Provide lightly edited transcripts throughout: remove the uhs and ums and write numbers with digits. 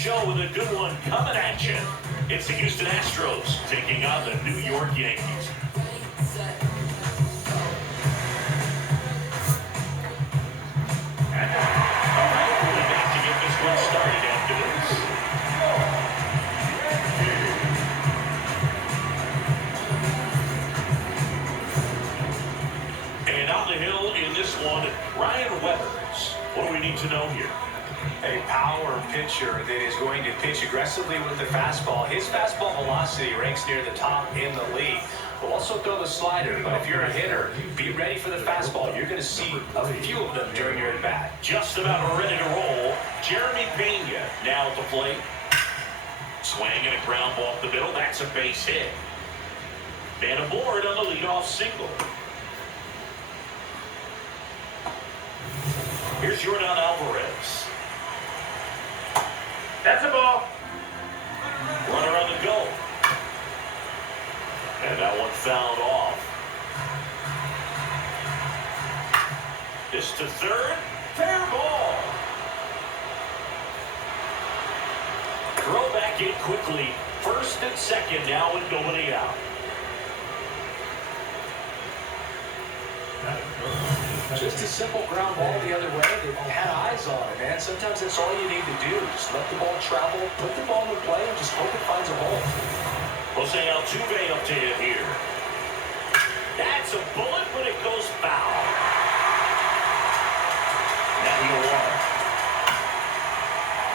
show with a good one coming at you. It's the Houston Astros taking on the New York Yankees. All right, we'll be back to get this one started after this. And on the hill in this one, Ryan Weathers. What do we need to know here? A power pitcher that is going to pitch aggressively with the fastball. His fastball velocity ranks near the top in the league. Will also throw the slider, but if you're a hitter, be ready for the fastball. You're going to see a few of them during your at-bat. Just about ready to roll. Jeremy Pena now at the plate. Swing and a ground ball up the middle. That's a base hit. And aboard on the leadoff single. Here's Jordan Alvarez. That's a ball. Runner on the go. And that one fouled off. This to third. Fair ball. Throw back in quickly. First and second now with nobody out. Just a simple ground ball the other way. They had eyes on it, man. Sometimes that's all you need to do. Just let the ball travel, put the ball in play, and just hope it finds a hole. Jose Altuve up to hit here. That's a bullet, but it goes foul. Now he'll walk.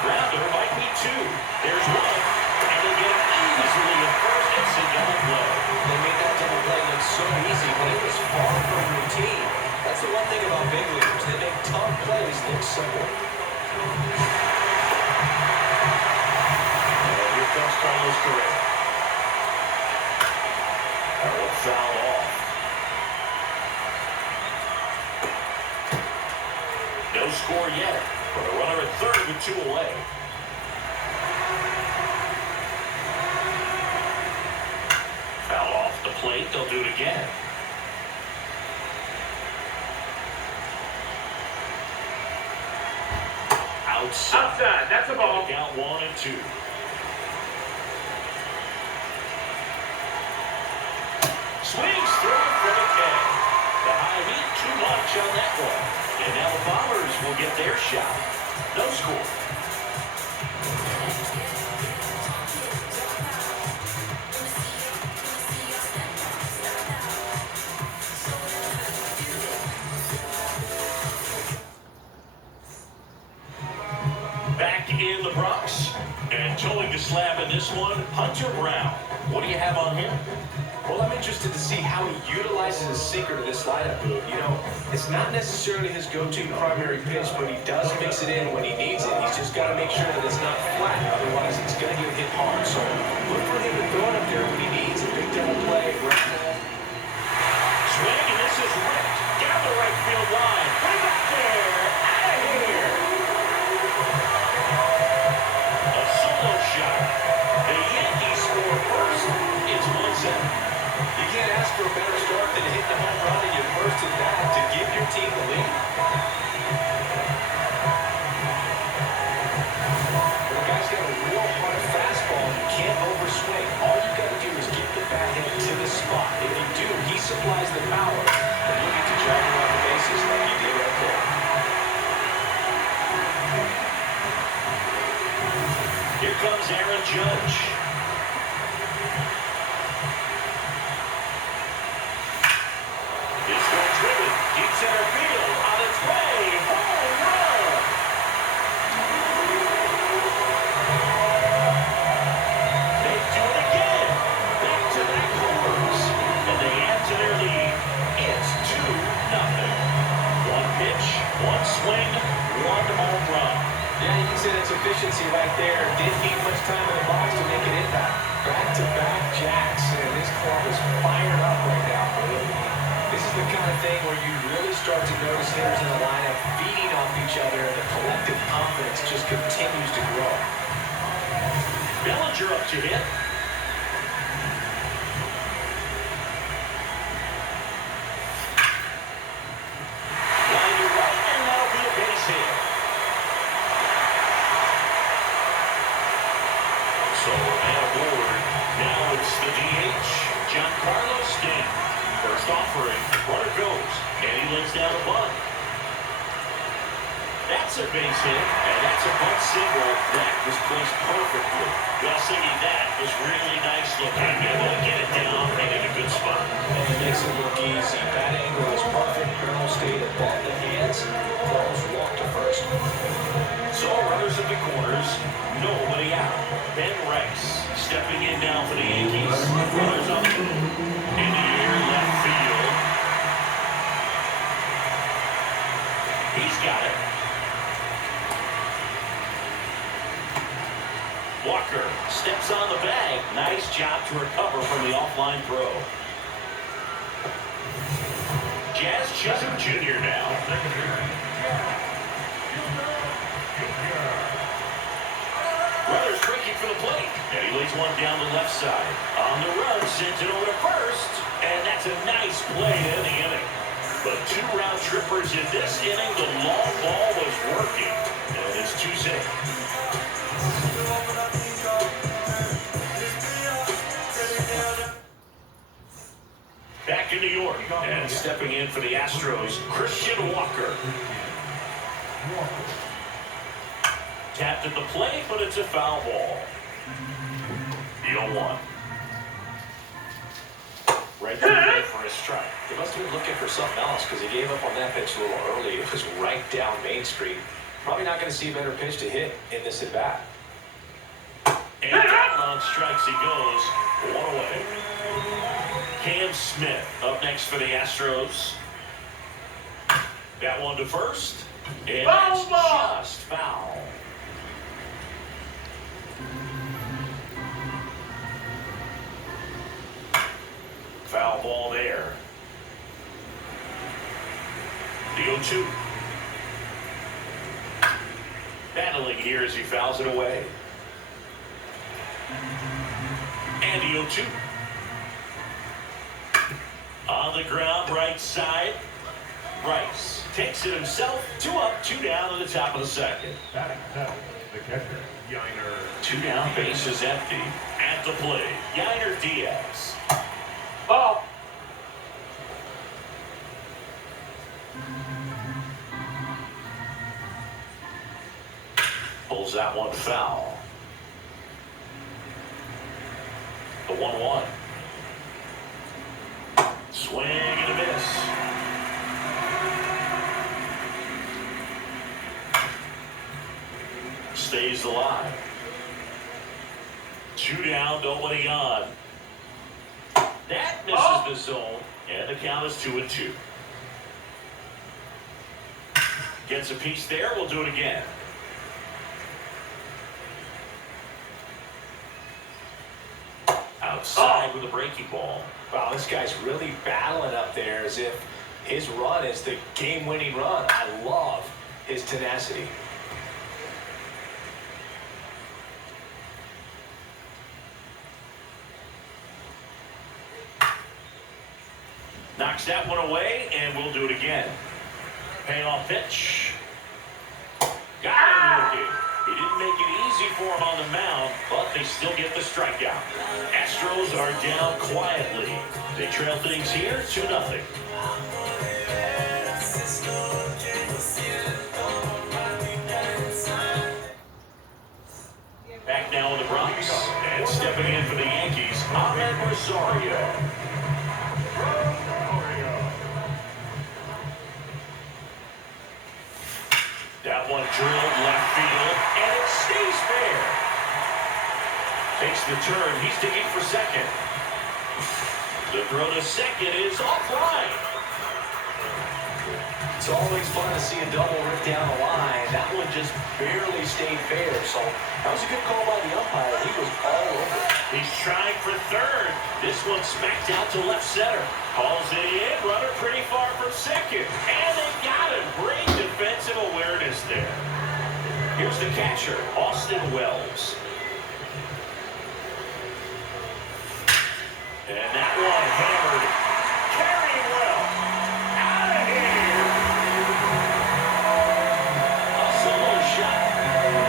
Grounder might be two. There's one. And he'll get it easily at first. It's a double play. They made that double play look so easy, but it was far from routine. That's the one thing about big leaguers. They make tough plays look simple. And here comes Carlos Correa. That one fouled off. No score yet, but a runner at third with two away. Foul off the plate. They'll do it again. Outside, that's a ball. Count 1 and 2. Swings through it for the K. The high heat too much on that one. And now the Bombers will get their shot. No score. Back in the Bronx, and towing the slab in this one, Hunter Brown. What do you have on him? Well, I'm interested to see how he utilizes his sinker to this lineup move. You know, it's not necessarily his go-to primary pitch, but he does mix it in when he needs it. He's just got to make sure that it's not flat, otherwise it's going to get hit hard. So look for him to throw it up there when he needs a big double play. Swing, and this is ripped down the right field line. Way back there, out of here. A solo shot. The Yankees score first. It's 1-7. You can't ask for a better start than hitting the home run in your first at bat to give your team the lead. The guy's got a real hard fastball. You can't overswing. All you got to do is get the bat head to the spot. If you do, he supplies the power. And you get to drive around the bases like you did right there. Here comes Aaron Judge. This one driven deep center field on its way. Home run. They do it again. Back to back homers. And they add to their lead. It's 2-0. One pitch, one swing, one home run. Yeah, you can say that's efficiency right there. Didn't need much time in the box to make an impact. Back-to-back jacks, and this club is fired up right now. This is the kind of thing where you really start to notice hitters in the lineup feeding off each other, and the collective confidence just continues to grow. Bellinger up to hit. Line to right, and that'll be a base hit. last offering. Runner goes, and he lays down a bunt. That's a base hit, and that's a bunt single. That was placed perfectly. Well, Siggy, that was really nice looking. Able to get it down and in a good spot. And it makes it look easy. That angle is perfect. Barrel stayed above the hands. Balls walk to first. So runners at the corners, nobody out. Ben Rice stepping in now for the Yankees. Runners up in the air, left field. He's got it. Walker steps on the bag. Nice job to recover from the offline throw. Jazz Chisholm Jr. now. Runners breaking for the plate. And he lays one down the left side. On the run, sends it over to first. And that's a nice play in the inning. But 2 round trippers in this inning. The long ball was working. And it's 2-0. Back in New York, and stepping in for the Astros, Christian Walker. Tapped at the plate, but it's a foul ball. The 0-1. Right there for a strike. He must have been looking for something else because he gave up on that pitch a little early. It was right down Main Street. Probably not going to see a better pitch to hit in this at-bat. And down on strikes he goes. 1 away. Cam Smith up next for the Astros. That one to first. And that's just foul. Foul ball there. The 0-2. Battling here as he fouls it away. And the 0-2. On the ground, right side. Rice takes it himself. 2 up, 2 down to the top of the second. Batting seventh, the catcher, Yainer. 2 down, base is empty. At the plate, Yainer Diaz. Ball. Pulls that one foul. The 1-1. Swing and a miss. Stays alive. 2 down, nobody on. That misses the zone, and the count is 2-2. Gets a piece there, we'll do it again. Outside with a breaking ball. Wow, this guy's really battling up there as if his run is the game-winning run. I love his tenacity. Knocks that one away, and we'll do it again. Payoff pitch. Got him looking. He didn't make it easy for him on the mound, but they still get the strikeout. Astros are down quietly. They trail things here 2-0. Back now in the Bronx, and stepping in for the Yankees, Ahmed Rosario. That one drilled left field, and it stays fair. Takes the turn. He's digging for second. The throw to second is offline. It's always fun to see a double rip down the line. That one just barely stayed fair. So that was a good call by the umpire. He was all over it. He's trying for third. This one smacked out to left center. Calls it in. Runner pretty far from second. And they got him. Great defensive awareness there. Here's the catcher, Austin Wells. And that one hammered. Carry well. Out of here. A solo shot.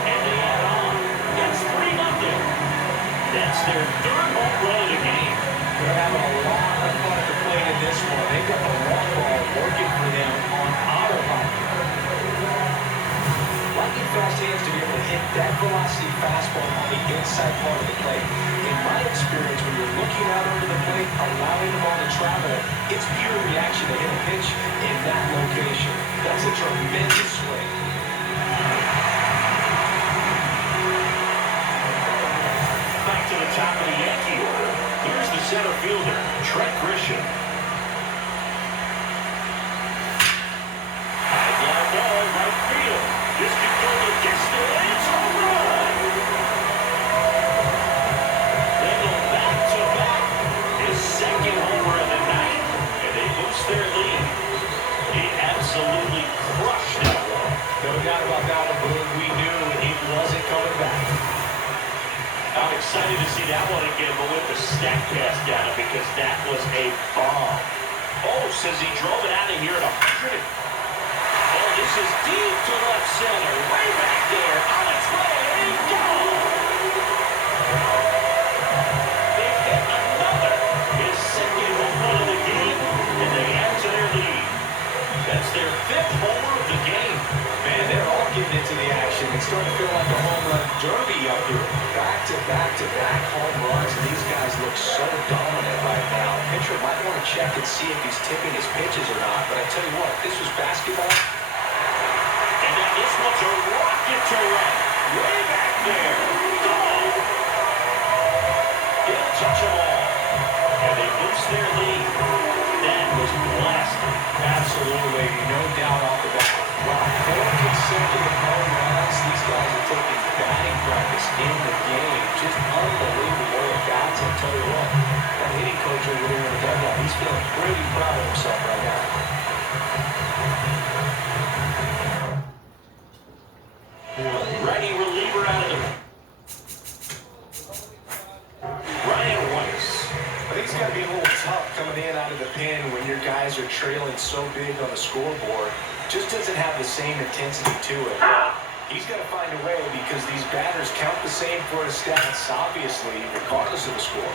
And they add on. It's 3-0. That's their 3rd home run of the game. They're having a lot of fun at the plate in this one. that velocity fastball on the inside part of the plate. In my experience, when you're looking out over the plate, allowing the ball to travel, it's pure reaction to hit a pitch in that location. That's a tremendous swing. Back to the top of the Yankee order. Here's the center fielder, Trent Grisham. High fly ball, right field. This could go the distance. Home run. They go back-to-back. His second homer of the night, and they boost their lead. He absolutely crushed that one. No doubt about that one, Boone. We knew it wasn't coming back. I'm excited to see that one again, but with the StatCast data, because that was a bomb. Oh, says he drove it out of here at 100. Oh, this is deep to left center. Way back there. On its way. Gone. They hit another. His second home run of the game, and they add to their lead. That's their fifth homer of the game. Man, they're all getting into the action. It's starting to feel like a home run derby up here. Back-to-back-to-back home runs, and these guys look so dominant right now. Pitcher might want to check and see if he's tipping his pitches or not, but I tell you what, this was basketball. And now this one's a rocket to right. Way back there. Go! He'll touch them all. And they boost their lead. That was blasted. Absolutely, no doubt off the bat. Wow, 4 consecutive home runs. These guys are taking batting practice in the game. Just unbelievable at bats. I'll tell you what, that hitting coach over there in the dugout, he's feeling pretty proud of himself right now. Righty reliever out of the... Ryan Weiss. I think it's got to be a little tough coming in out of the pen when your guys are trailing so big on the scoreboard. Just doesn't have the same intensity to it. He's got to find a way because these batters count the same for his stats, obviously, regardless of the score.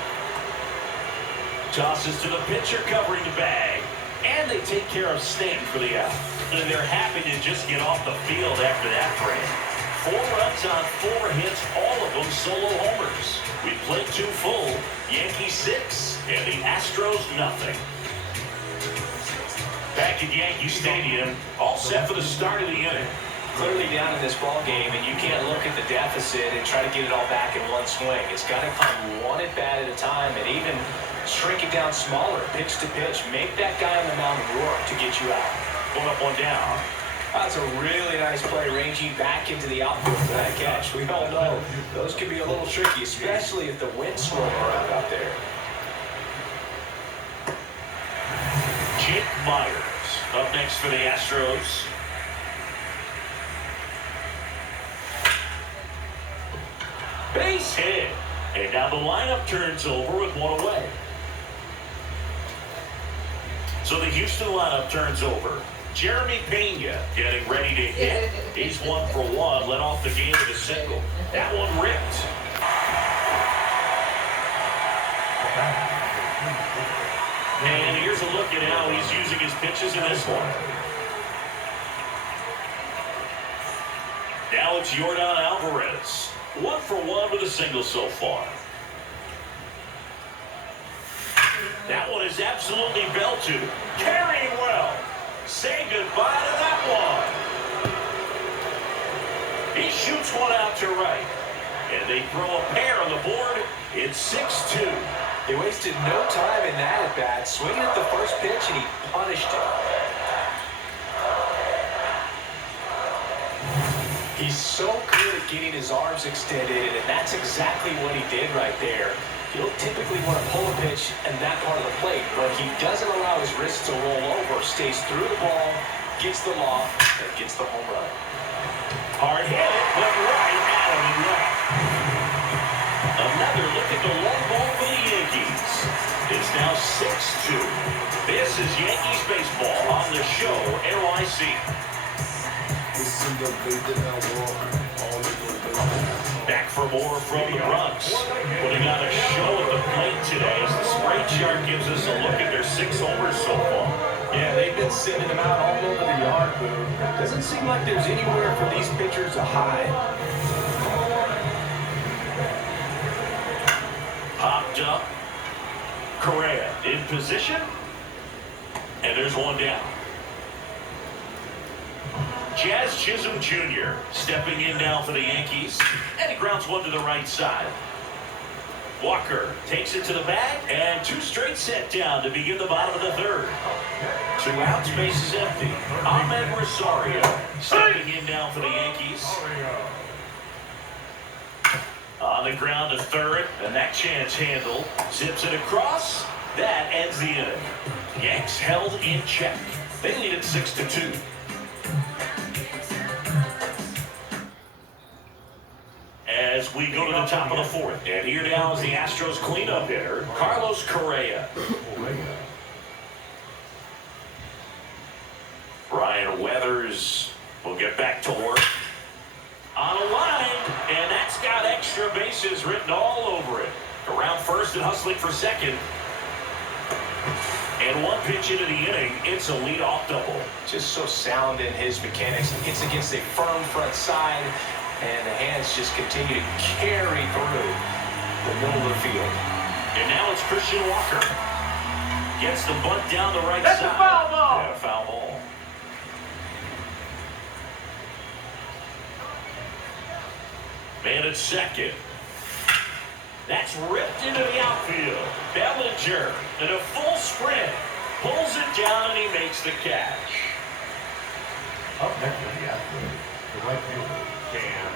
Tosses to the pitcher covering the bag. And they take care of Sting for the out. And they're happy to just get off the field after that frame. 4 runs on 4 hits, all of them solo homers. We played 2 full, Yankees 6, and the Astros nothing. Back at Yankee Stadium, all set for the start of the inning. Clearly down in this ball game, and you can't look at the deficit and try to get it all back in one swing. It's got to come one at bat at a time, and even shrink it down smaller, pitch to pitch. Make that guy on the mound work to get you out. 1 up, 1 down. That's a really nice play, ranging back into the outfield for that catch. We all know those can be a little tricky, especially if the wind's swirling around out there. Jake Myers up next for the Astros. Base hit. And now the lineup turns over with 1 away. So the Houston lineup turns over. Jeremy Pena getting ready to hit. He's 1 for 1, led off the game with a single. That one ripped. And here's a look at how he's using his pitches in this one. Now it's Yordan Alvarez. 1 for 1 with a single so far. That one is absolutely belted. Carrying well. Say goodbye to that one. He shoots one out to right. And they throw a pair on the board. It's 6-2. They wasted no time in that at bat. Swinging at the first pitch, and he punished it. He's so good at getting his arms extended, and that's exactly what he did right there. You'll typically want to pull a pitch in that part of the plate, but he doesn't allow his wrists to roll over, stays through the ball, gets the loft, and gets the home run. Hard hit, but right at him and left. Another look at the long ball for the Yankees. It's now 6-2. This is Yankees baseball on the show NYC. Back for more from the Bronx. Putting on a show at the plate today as the spray chart gives us a look at their 6 homers so far. Yeah, they've been sending them out all over the yard, Boo. Doesn't seem like there's anywhere for these pitchers to hide. Correa in position. And there's one down. Jazz Chisholm Jr. stepping in now for the Yankees. And he grounds one to the right side. Walker takes it to the bag, and 2 straight set down to begin the bottom of the third. 2 outs, bases empty. Ahmed Rosario stepping in now for the Yankees. On the ground to third, and that chance handled. Zips it across. That ends the inning. Yanks held in check. They lead it 6-2. As we go to the top of the fourth, and here now is the Astros cleanup hitter, Carlos Correa. Ryan Weathers will get back to work. On a line, and that's got extra bases written all over it. Around first and hustling for second. And 1 pitch into the inning, it's a leadoff double. Just so sound in his mechanics. He hits against a firm front side, and the hands just continue to carry through the middle of the field. And now it's Christian Walker. Gets the bunt down the right That's side. a foul ball. Yeah, foul ball. Man at second. That's ripped into the outfield. Bellinger in a full sprint. Pulls it down and he makes the catch. Up next is the Astros, the right fielder, Cam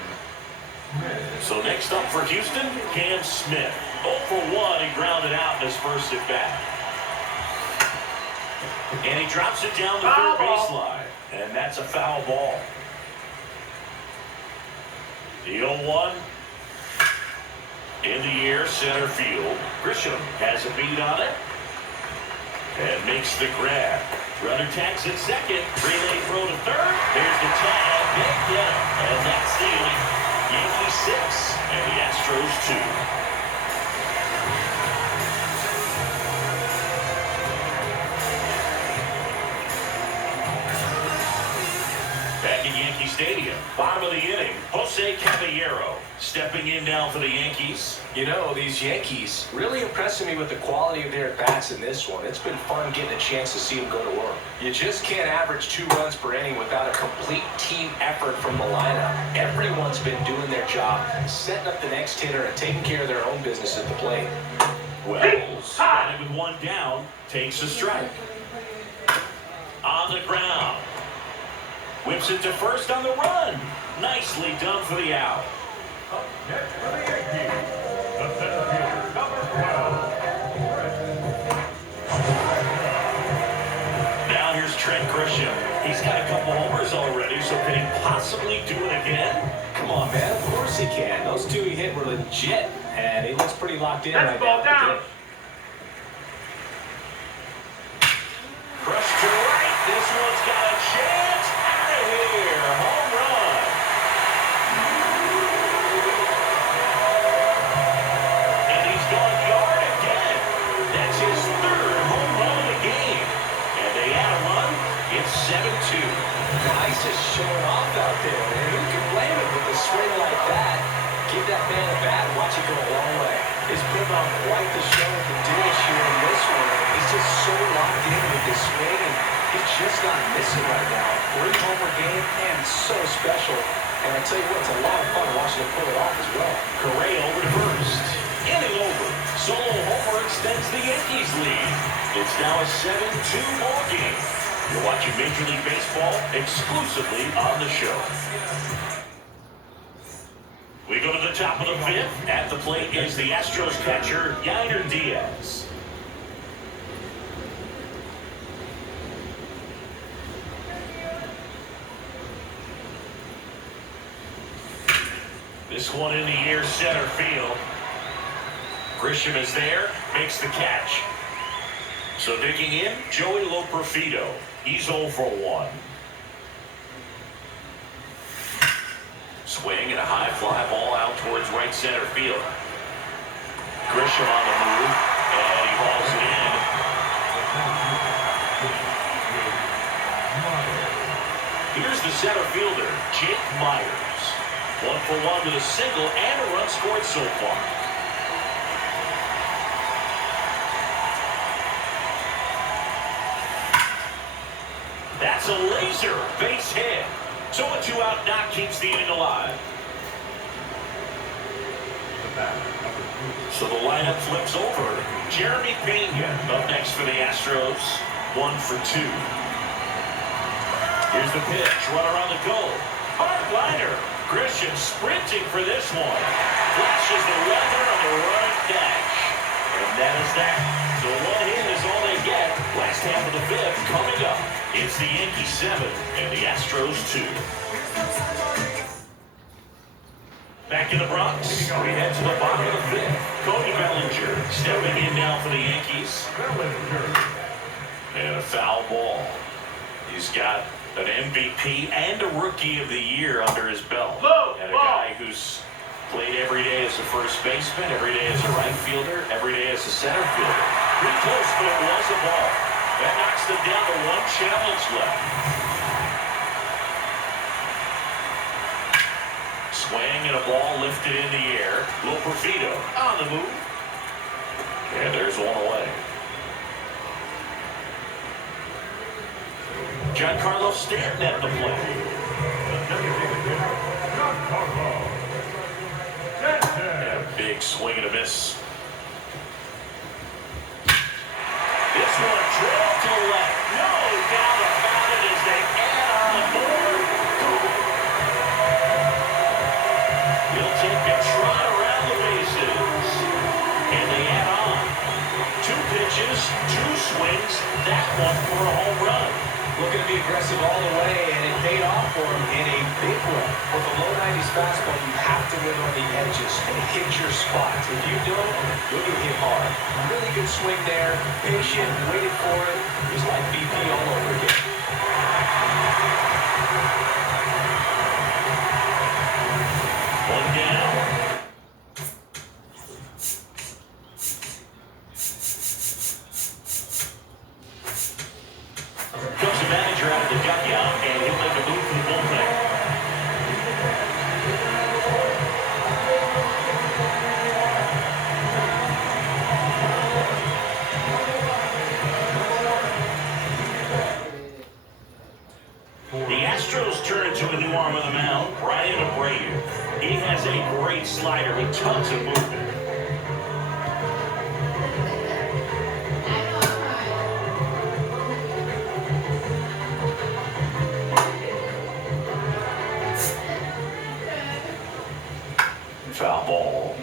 Smith. So next up for Houston, Cam Smith. 0 for 1, he grounded out in his first at bat. And he drops it down the third baseline. And that's a foul ball. The 0-1. In the air, center field. Grisham has a beat on it. And makes the grab. Runner tags at second. Relay throw to third. There's the tag. They get him. And that's the inning. Yankees 6 and the Astros 2. Back in Yankee Stadium, bottom of the inning, Jose Caballero stepping in now for the Yankees. You know, these Yankees really impressing me with the quality of their bats in this one. It's been fun getting a chance to see them go to work. You just can't average 2 runs per inning without a complete team effort from the lineup. Everyone's been doing their job, setting up the next hitter and taking care of their own business at the plate. Wells, batting with 1 down, takes a strike. On the ground. Whips it to first on the run. Nicely done for the out. Up next for the Yankees, the center fielder, number 12. Now here's Trent Grisham. He's got a couple homers already, so can he possibly do it again? Come on, man. Of course he can. Those 2 he hit were legit, and he looks pretty locked in That's right ball now. down. Crush to right. This one's got a chance. Out of here. Home run. And he's gone yard again. That's his 3rd home run of the game. And they add a run. It's 7-2. Nice just showing off out there, man. Who can blame him with a swing like that? Give that man a bat and watch it go a long way. He's putting on quite the show at the dish here in this one. He's just so locked in with his swing, and he's just not missing right now. 3-homer game, man, so special. And I tell you what, it's a lot of fun watching him pull it off as well. Correa over to first. Inning over. Solo homer extends the Yankees lead. It's now a 7-2 ball game. You're watching Major League Baseball exclusively on the show. We go to the top of the 5th. At the plate is the Astros catcher, Yainer Diaz. This one in the air, center field. Grisham is there, makes the catch. So digging in, Joey Loperfido. He's 0 for 1. Swing and a high fly ball out towards right center field. Grisham on the move, and he hauls it in. Here's the center fielder, Jake Myers. 1 for 1 with a single and a run scored so far. That's a laser base hit. So a 2-out knock keeps the inning alive. So the lineup flips over. Jeremy Pena up next for the Astros. 1 for 2. Here's the pitch. Runner on the goal. Hard liner. Christian sprinting for this one. Flashes the leather on the running dash. And that is that. So 1 hit is all they get. Last half of the 5th coming up. It's the Yankees 7 and the Astros 2. Back in the Bronx, we head to the bottom of the 5th. Cody Bellinger stepping in now for the Yankees. And a foul ball. He's got an MVP and a Rookie of the Year under his belt. And a guy who's played every day as a first baseman, every day as a right fielder, every day as a center fielder. Pretty close, but it was a ball. That knocks them down to 1 challenge left. Swing and a ball lifted in the air. Loperfido on the move. And there's 1 away. Giancarlo Stanton at the plate. And a big swing and a miss. This one drilled to left. No doubt about it as they add on the board. He'll take a trot around the bases. And they add on. 2 pitches, 2 swings. That one for a home run. Looking to be aggressive all the way, and it paid off for him in a big way. With a low 90s fastball, you have to win on the edges and hit your spots. If you don't, you'll get hit hard. Really good swing there. Patient, waited for it. It was like BP all over again. One down. Comes the manager out of the dugout, and he'll make a move for the bullpen. The Astros turn to a new arm on the mound, Brian Abreu. He has a great slider with tons of movement. Foul ball.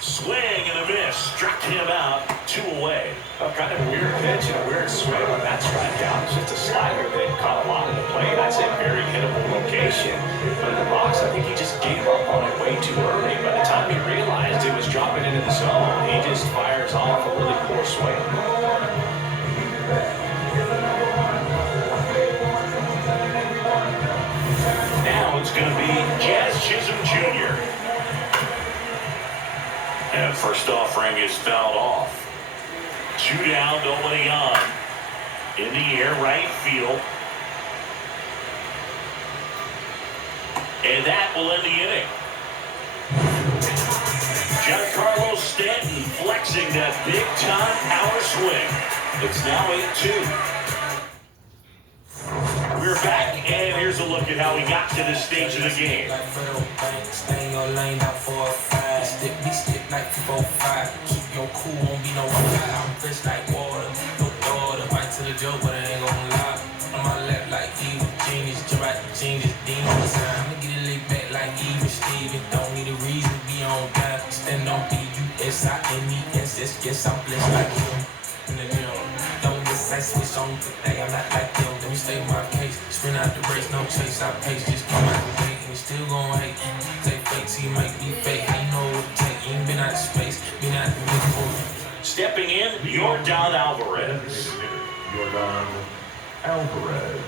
Swing and a miss. Struck him out. 2 away. Kind of a weird pitch and a weird swing on that strikeout. It's just a slider that caught a lot of the plate. I'd say very hittable location. But in the box, I think he just gave up on it way too early. By the time he realized it was dropping into the zone, he just fires off a really poor swing. Now it's going to be Jazz Chisholm Jr. And first offering is fouled off. 2 down, nobody on. In the air, right field. And that will end the inning. Giancarlo Stanton flexing that big-time power swing. It's now 8-2. We're back, and here's a look at how we got to this stage of the game. Stay your lane out for a 5. Stick like 4-5. Keep your cool, won't be no fire. I'm fresh like water. No daughter, bite to the joke, but it ain't gon' lie. On my lap like evil genius, jump out the genius, demons. I'ma get it laid back like even Steven. Don't need a reason to be on God. Stand on B-U-S-I-N-E-S-S. Yes, I'm blessed like him. In the gym, don't miss, I switch on today. I'm not like them. Let me stay my case. Sprint out the race, no chase. I pace, just come out the gate. And still gon' hate. Take fake, see, make me fake. You know what it take. You ain't been out of space. Been out the big. Stepping in, Yordan Alvarez. Yordan Alvarez.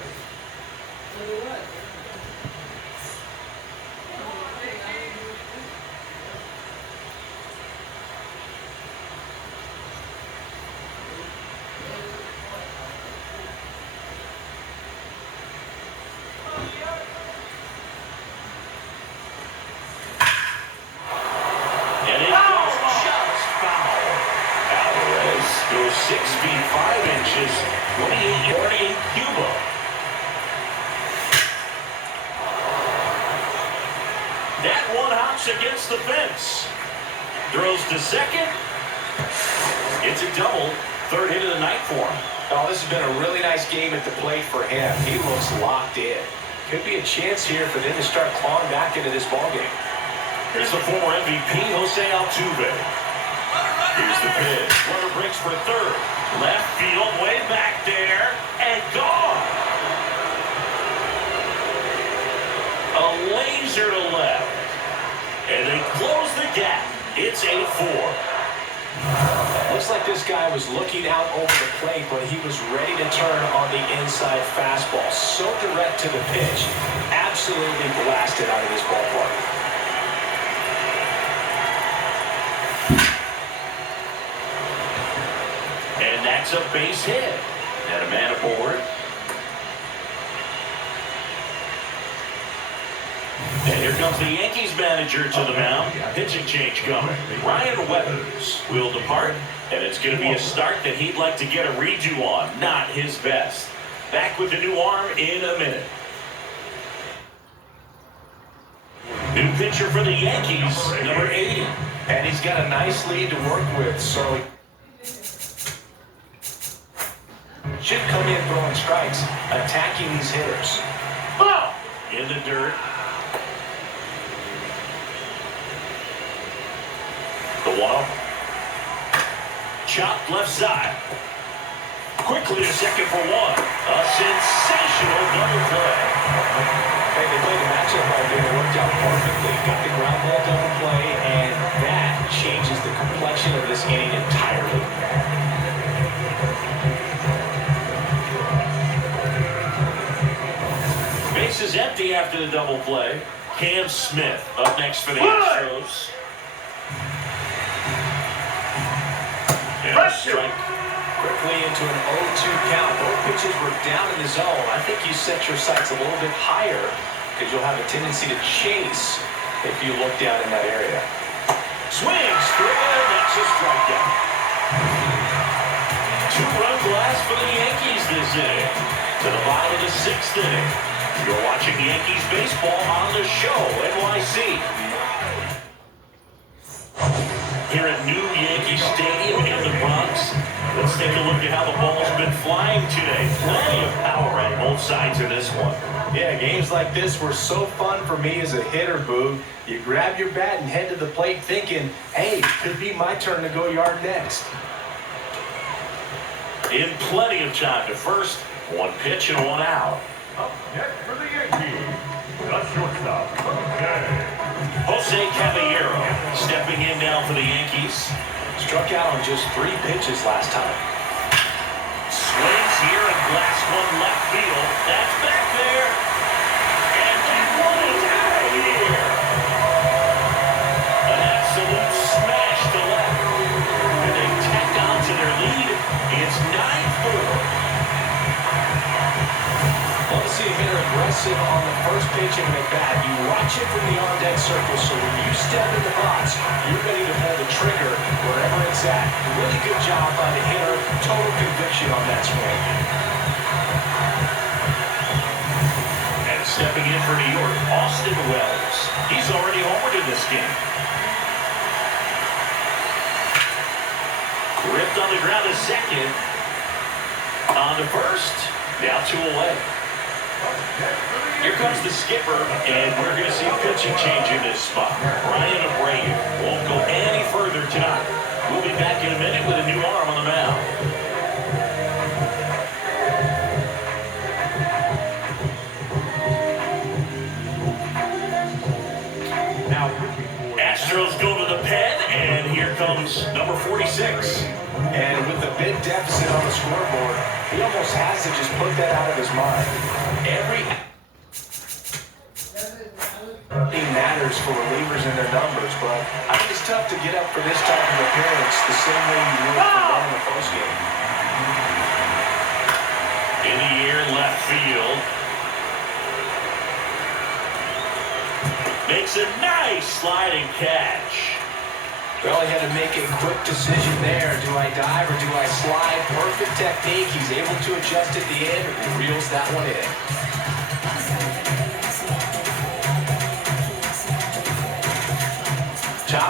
Drops against the fence. Throws to second. It's a double. Third hit of the night for him. Oh, this has been a really nice game at the plate for him. He looks locked in. Could be a chance here for them to start clawing back into this ballgame. Here's the former MVP, Jose Altuve. Here's the pitch. Runner breaks for third. Left field, way back there, and gone. A laser to left. And they close the gap. It's 8-4. Looks like this guy was looking out over the plate, but he was ready to turn on the inside fastball. So direct to the pitch. Absolutely blasted out of this ballpark. And that's a base hit. And a man aboard. And here comes the Yankees manager to the mound. Pitching change coming. Ryan Weathers will depart. And it's going to be a start that he'd like to get a redo on. Not his best. Back with the new arm in a minute. New pitcher for the Yankees, number 80. And he's got a nice lead to work with, so should come in throwing strikes, attacking these hitters. Oh! In the dirt. The 1-0. Chopped left side. Quickly to second for one. A sensational double play. Hey, they played the matchup right there. It worked out perfectly. Got the ground ball double play, and that changes the complexion of this inning entirely. Base is empty after the double play. Cam Smith up next for the Astros. And a strike. Quickly into an 0-2 count. Both pitches were down in the zone. I think you set your sights a little bit higher because you'll have a tendency to chase if you look down in that area. Swings through, and that's a strikeout. Two-run blast for the Yankees this inning. To the bottom of the sixth inning. You're watching Yankees baseball on the show, NYC. Here at New Yankee Stadium in the Bronx. Let's take a look at how the ball's been flying today. Plenty of power on both sides of this one. Yeah, games like this were so fun for me as a hitter, Boog. You grab your bat and head to the plate thinking, hey, it could be my turn to go yard next. In plenty of time to first. One pitch and one out. Up next for the Yankees, the shortstop, Jose Caballero stepping in now for the Yankees. Struck out on just 3 pitches last time. Swings here and blasts one left field. That's back there. And that one is out of here. An absolute smash to left. And they tack on to their lead. It's 9-4. Want to see a hitter aggressive on the first pitch of an at-bat. You watch it from the on-deck circle, so when you step in the box, you're ready to pull the trigger wherever it's at. Really good job by the hitter. Total conviction on that swing. And stepping in for New York, Austin Wells. He's already homered in this game. Ripped on the ground to second. On to first. Now 2 away. Here comes the skipper, and we're going to see a pitching change in this spot. Ryan Abreu won't go any further tonight. We'll be back in a minute with a new arm on the mound. Astros go to the pen, and here comes number 46. And with the big deficit on the scoreboard, he almost has to just put that out of his mind. Every thing matters for relievers and their numbers, but I think it's tough to get up for this type of appearance the same way you would for one in the first game. In the air, left field. Makes a nice sliding catch. Well, he had to make a quick decision there. Do I dive or do I slide? Perfect technique. He's able to adjust at the end and reels that one in.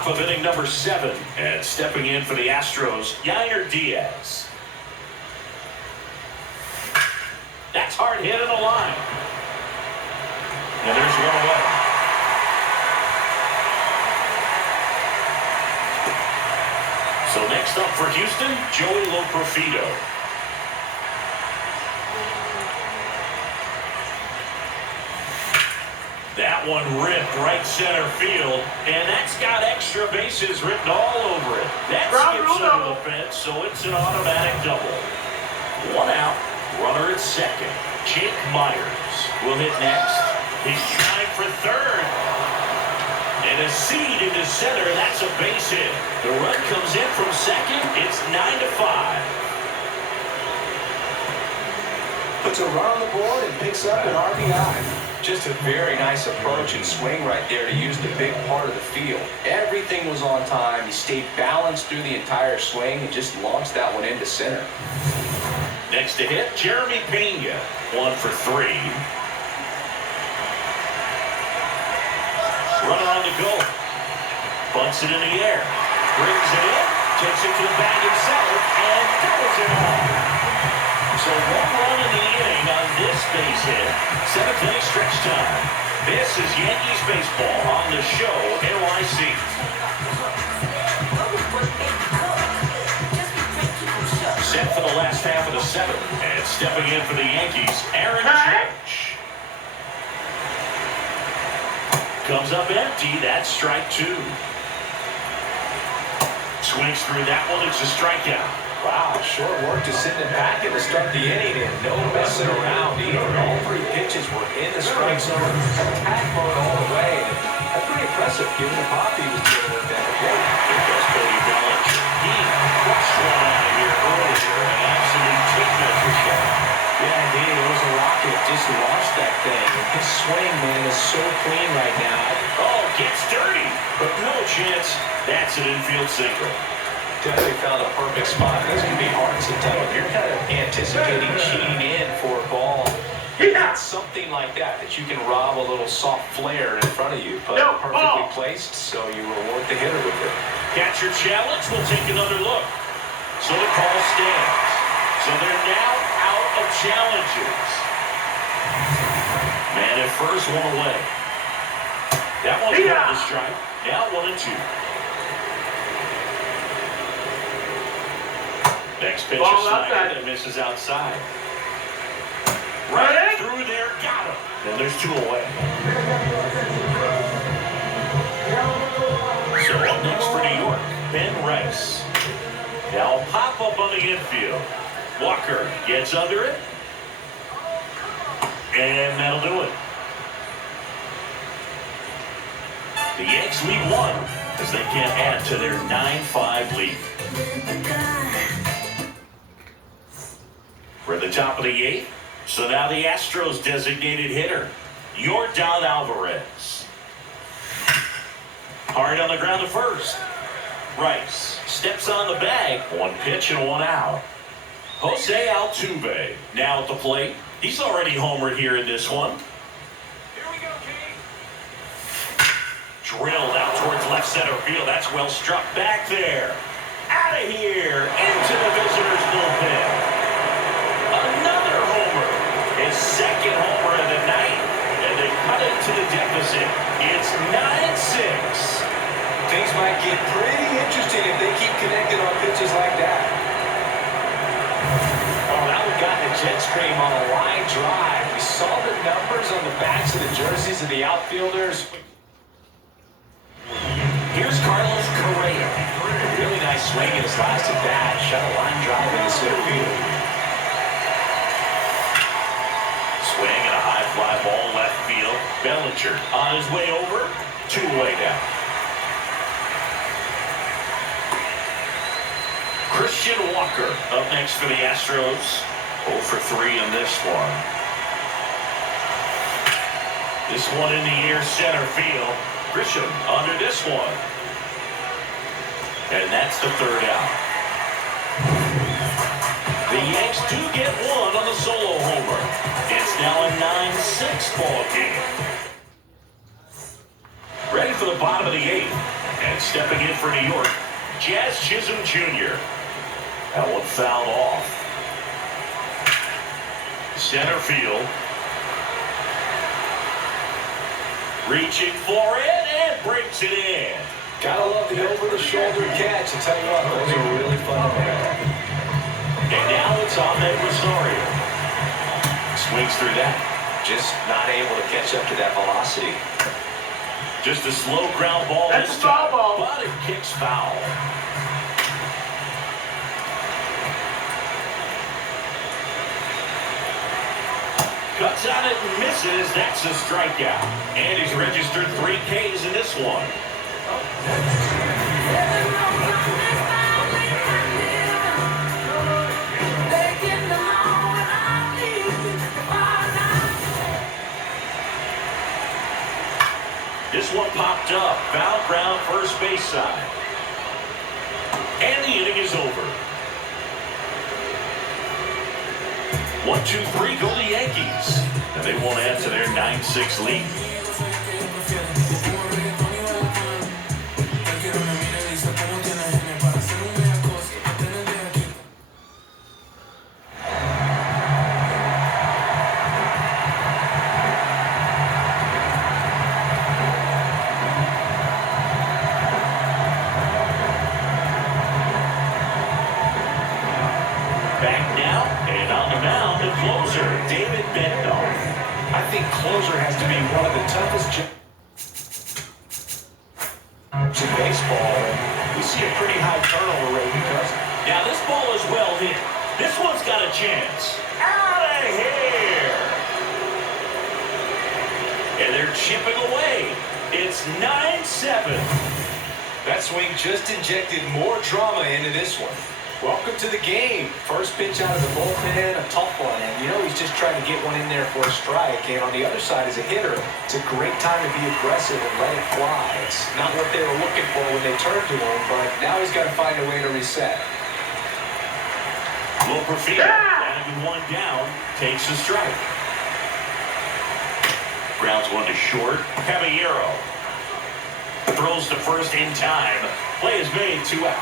top of inning number 7. And stepping in for the Astros, Yainer Diaz. That's hard hit in the line. And there's one away. So next up for Houston, Joey Loprofito. That one ripped right center field, and that's got extra bases written all over it. That skips over the fence, so it's an automatic double. 1 out, runner at second. Jake Myers will hit next. He's trying for third. And a seed into center, that's a base hit. The run comes in from second. It's 9-5. Puts a run on the board and picks up an RBI. Just a very nice approach and swing right there to use the big part of the field. Everything was on time. He stayed balanced through the entire swing and just launched that one into center. Next to hit, Jeremy Pena. 1 for 3. Runner on the go. Bunts it in the air. Brings it in. Takes it to the bag himself and doubles it off. So 1 run in the inning on this base hit. 7th inning stretch time. This is Yankees baseball on the show NYC. Set for the last half of the 7th. And stepping in for the Yankees, Aaron Judge. Comes up empty. That's strike 2. Swings through that one. It's a strikeout. Wow, short work to send him back in to start the inning and no messing around either. All 3 pitches were in the strike zone. Attack mode all the way. That's pretty impressive given the pop he was dealing with that day. Here goes Cody Bellinger. He crushed one out of here earlier. An absolute tape measure shot. Yeah, indeed. It was a rocket. Just launched that thing. His swing, man, is so clean right now. Oh, gets dirty, but no chance. That's an infield single. Definitely found a perfect spot. This can be hard to tell. If you're kind of anticipating cheating in for a ball, it's something like that you can rob a little soft flare in front of you, but perfectly placed, so you reward the hitter with it. Catcher challenge. We'll take another look. So the call stands. So they're now out of challenges. Man at first, 1 away. That one's got the strike. Now 1-2. Next pitch is sliding and misses outside. Right through there, got him. And there's 2 away. So up next for New York, Ben Rice. Now pop up on the infield. Walker gets under it. And that'll do it. The Yanks lead 1 as they can't add to their 9-5 lead. We're at the top of the 8th. So now the Astros designated hitter, Yordan Alvarez. Hard on the ground to first. Rice steps on the bag. 1 pitch and 1 out. Jose Altuve now at the plate. He's already homered here in this one. Here we go, King. Drilled out towards left center field. That's well struck back there. Out of here. Into the visitors' bullpen. Another homer. His 2nd homer of the night. And they cut into the deficit. It's 9-6. Things might get pretty interesting if they keep connecting on pitches like that. Oh, that one got the jet stream on a line drive. We saw the numbers on the backs of the jerseys of the outfielders. Here's Carlos Correa. Really nice swing in his last at bat. Shot a line drive in the center field. Swing and a high fly ball left field. Bellinger on his way over. 2 away now. Christian Walker up next for the Astros. 0 for 3 in this one. This one in the air center field. Grisham under this one. And that's the 3rd out. The Yanks do get 1 on the solo homer. It's now a 9-6 ball game. Ready for the bottom of the 8th. And Stepping in for New York, Jazz Chisholm Jr. That one fouled off. Center field. Reaching for it and breaks it in. Gotta love the over-the-shoulder catch. I tell you what, those are really fun to make. And now it's Ahmed Rosario. Swings through that. Just not able to catch up to that velocity. Just a slow ground ball this time, but it kicks foul. Cuts on it and misses. That's a strikeout. And he's registered 3 Ks in this one. This one popped up. Foul ground first base side. And the inning is over. 1-2-3 go the Yankees. And they won't add to their 9-6 lead. Closer has to be one of the toughest jobs in baseball. We see a pretty high turnover rate because now this ball is well hit. This one's got a chance. Out of here. And they're chipping away. It's 9-7. That swing just injected more drama into this one. Welcome to the game. First pitch out of the bullpen, a tough one. And you know he's just trying to get one in there for a strike. And on the other side as a hitter, it's a great time to be aggressive and let it fly. It's not what they were looking for when they turned to him, but now he's got to find a way to reset. Will Perfino, batting one down, takes a strike. Grounds one to short. Caballero throws to first in time. Play is made, 2 out.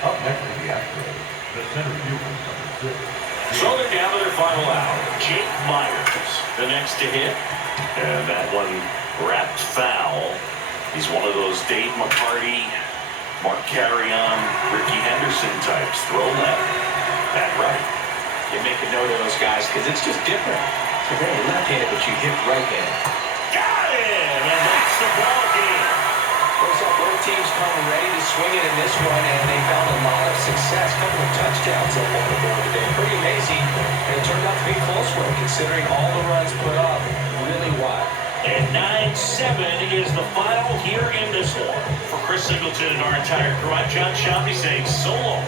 Up next to the Astros, the center fielder, number 6. So they're down to their final out. Jake Myers, the next to hit. And that one wrapped foul. He's one of those Dave McCarty, Mark Carrion, Ricky Henderson types. Throw left, bat right. You make a note of those guys because it's just different. You're very left-handed, but you hit right-handed. Got him, and that's the ball game. First up, both teams come ready to swing it in this one, and they found a lot of success. A couple of touchdowns up on the board today. Pretty amazing, and it turned out to be a close one, considering all the runs put up. Really wild. And 9-7 is the final here in this one. For Chris Singleton and our entire crew, I'm John Shampi saying so long.